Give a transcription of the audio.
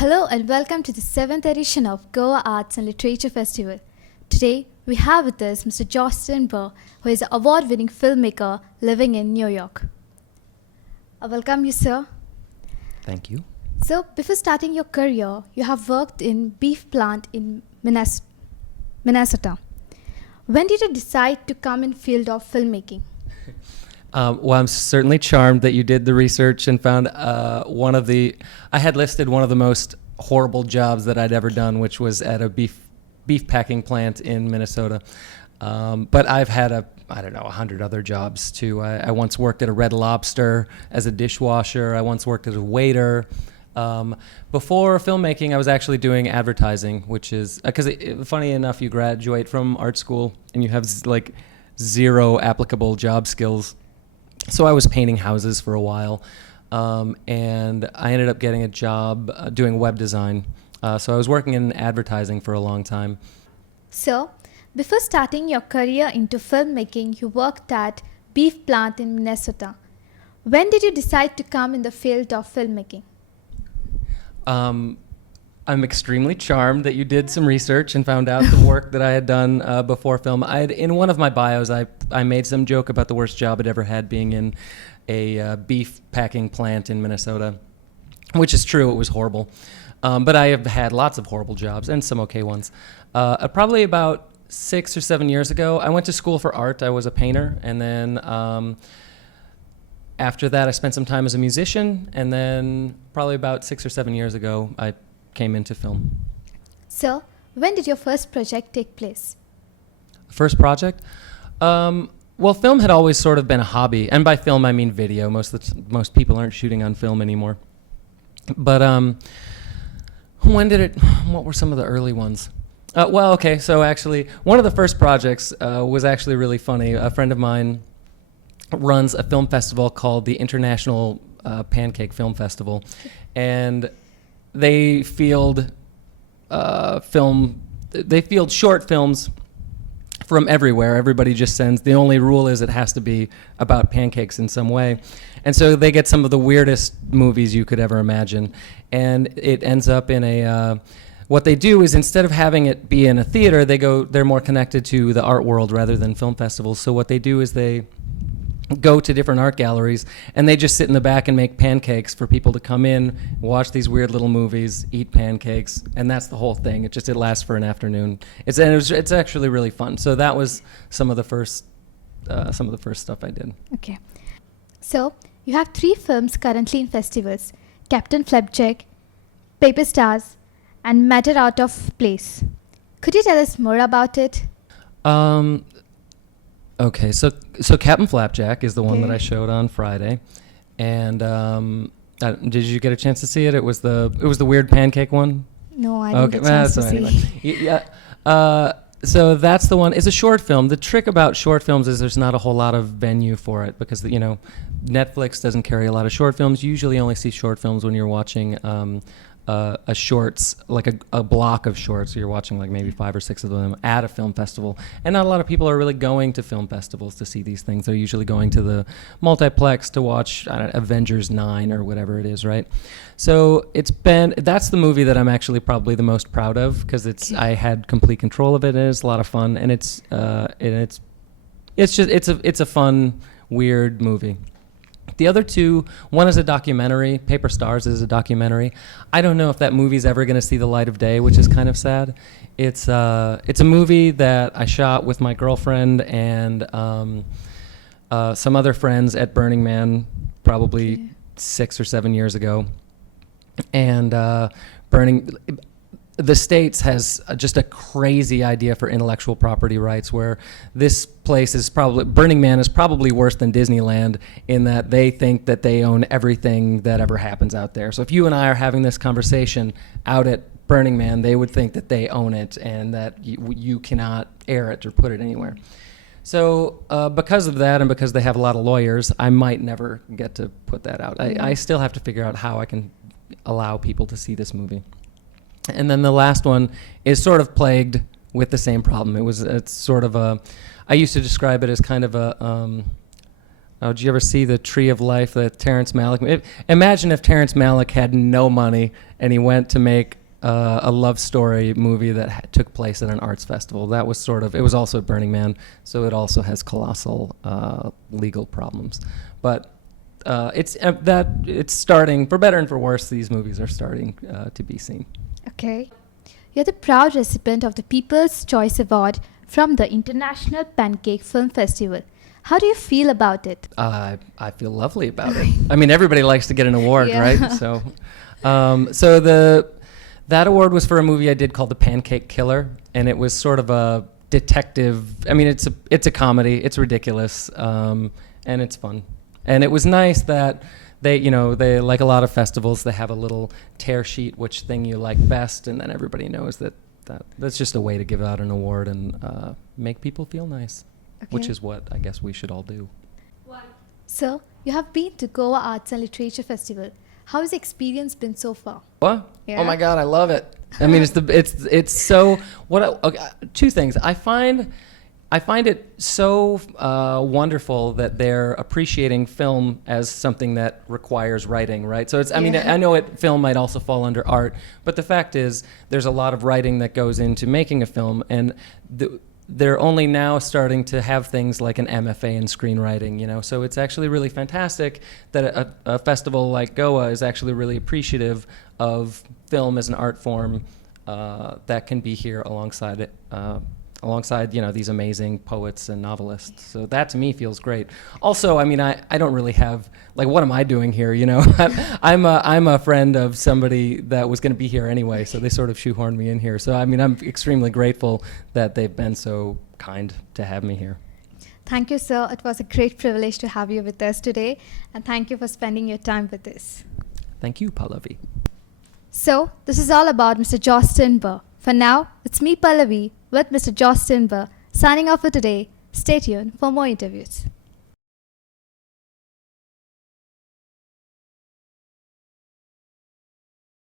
Hello and welcome to the 7th edition of Goa Arts and Literature Festival. Today we have with us Mr. Josh Steinbauer, who is an award-winning filmmaker living in New York. I welcome you, sir. Thank you. So, before starting your career, you have worked in beef plant in Minnesota. When did you decide to come in field of filmmaking? Well, I'm certainly charmed that you did the research and found I had listed one of the most horrible jobs that I'd ever done, which was at a beef packing plant in Minnesota. But I've had 100 other jobs too. I once worked at a Red Lobster as a dishwasher. I once worked as a waiter. Before filmmaking, I was actually doing advertising, which is, because funny enough, you graduate from art school and you have like zero applicable job skills. So I was painting houses for a while, and I ended up getting a job doing web design. So I was working in advertising for a long time. So, before starting your career into filmmaking, you worked at beef plant in Minnesota. When did you decide to come in the field of filmmaking? I'm extremely charmed that you did some research and found out the work that I had done before film. In one of my bios, I made some joke about the worst job I'd ever had being in a beef packing plant in Minnesota, which is true. It was horrible. But I have had lots of horrible jobs and some okay ones. Probably about 6 or 7 years ago, I went to school for art. I was a painter, and then after that, I spent some time as a musician, and then probably about 6 or 7 years ago, I came into film. So, when did your first project take place? First project? Well, film had always sort of been a hobby, and by film I mean video. Most people aren't shooting on film anymore. But what were some of the early ones? So actually, one of the first projects was actually really funny. A friend of mine runs a film festival called the International Pancake Film Festival, and they field short films from everywhere. Everybody just sends. The only rule is it has to be about pancakes in some way. And so they get some of the weirdest movies you could ever imagine. And it ends up in what they do is, instead of having it be in a theater, they're more connected to the art world rather than film festivals. So what they do is they go to different art galleries, and they just sit in the back and make pancakes for people to come in, watch these weird little movies, eat pancakes, and that's the whole thing. It lasts for an afternoon. It's actually really fun. So that was some of the first stuff I did. Okay. So, you have 3 films currently in festivals: Captain Flapjack, Paper Stars, and Matter Out of Place. Could you tell us more about it? Okay, so Captain Flapjack is the one that I showed on Friday, and did you get a chance to see it? It was the weird pancake one. No, I didn't get a chance to see. Anyway. So that's the one. It's a short film. The trick about short films is there's not a whole lot of venue for it, because Netflix doesn't carry a lot of short films. You usually only see short films when you're watching a shorts, like a block of shorts. So you're watching like maybe 5 or 6 of them at a film festival. And not a lot of people are really going to film festivals to see these things. They're usually going to the multiplex to watch Avengers 9 or whatever it is, right? So that's the movie that I'm actually probably the most proud of, because I had complete control of it, and it's a lot of fun, and it's a fun, weird movie. The other 2, one is a documentary. Paper Stars is a documentary. I don't know if that movie's ever going to see the light of day, which is kind of sad. It's a movie that I shot with my girlfriend and some other friends at Burning Man, probably 6 or 7 years ago. And the States has just a crazy idea for intellectual property rights, where this place Burning Man is probably worse than Disneyland, in that they think that they own everything that ever happens out there. So if you and I are having this conversation out at Burning Man, they would think that they own it and that you cannot air it or put it anywhere. So because of that, and because they have a lot of lawyers, I might never get to put that out. I still have to figure out how I can allow people to see this movie. And then the last one is sort of plagued with the same problem. It's sort of I used to describe it as kind of Oh, did you ever see the Tree of Life that Terrence Malick? Imagine if Terrence Malick had no money and he went to make a love story movie that took place at an arts festival. That was it was also at Burning Man, so it also has colossal legal problems. But it's starting, for better and for worse, these movies are starting to be seen. Okay. You're the proud recipient of the People's Choice Award from the International Pancake Film Festival. How do you feel about it? I feel lovely about it. I mean, everybody likes to get an award, Yeah. right? So, that award was for a movie I did called The Pancake Killer, and it was sort of a detective. I mean, it's a comedy. It's ridiculous, and it's fun. And it was nice that they like a lot of festivals, they have a little tear sheet, which thing you like best, and then everybody knows that's just a way to give out an award and make people feel nice. Okay. Which is what I guess we should all do. So, you have been to Goa Arts and Literature Festival. How has the experience been so far? What? Yeah. Oh my God, I love it. I mean, it's so okay, two things. I find it so wonderful that they're appreciating film as something that requires writing, right? So I mean, I know film might also fall under art, but the fact is there's a lot of writing that goes into making a film, and they're only now starting to have things like an MFA in screenwriting, so it's actually really fantastic that a festival like Goa is actually really appreciative of film as an art form that can be here alongside these amazing poets and novelists. So that to me feels great. Also, I mean, I don't really have, what am I doing here, I'm a friend of somebody that was going to be here anyway, so they sort of shoehorned me in here. So, I mean, I'm extremely grateful that they've been so kind to have me here. Thank you, sir. It was a great privilege to have you with us today, and thank you for spending your time with us. Thank you, Pallavi. So, this is all about Mr. Josh Steinbauer. For now, it's me, Pallavi, with Mr. Josh Steinbauer, signing off for today. Stay tuned for more interviews.